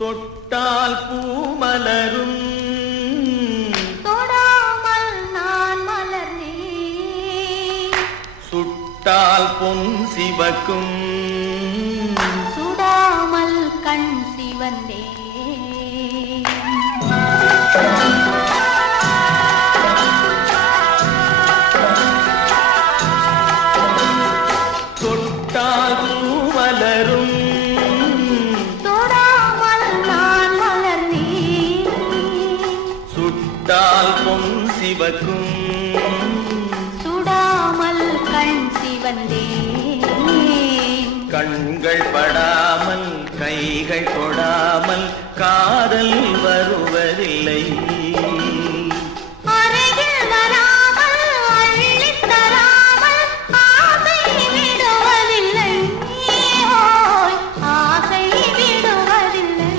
தொட்டால் பூமலரும் தொடாமல் நான் மலர்ந்தேன். சுட்டால் பொன் சிவக்கும் சுடாமல் கண் சிவந்தேன். தொட்டால் பூமலரும் தொடாமல் நான் மலர்ந்தேன். சுட்டால் பொன் சிவக்கும் சுடாமல் கண் சிவந்தேன். கண்கள் படாமல் கைகள் தொடாமல் காதல் வருவதில்லை. அருகில் வராமல் அள்ளித் தராமல் ஆசை விடுவதில்லை. ஓய், ஆசை விடுவதில்லை.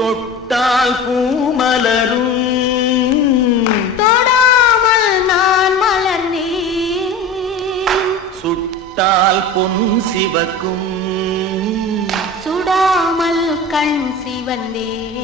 தொட்டால் பூமலரும் தொடாமல் நான் மலர்ந்தேன். சுட்டால் பொன் சிவக்கும் சுடாமல் கண் சிவந்தேன்.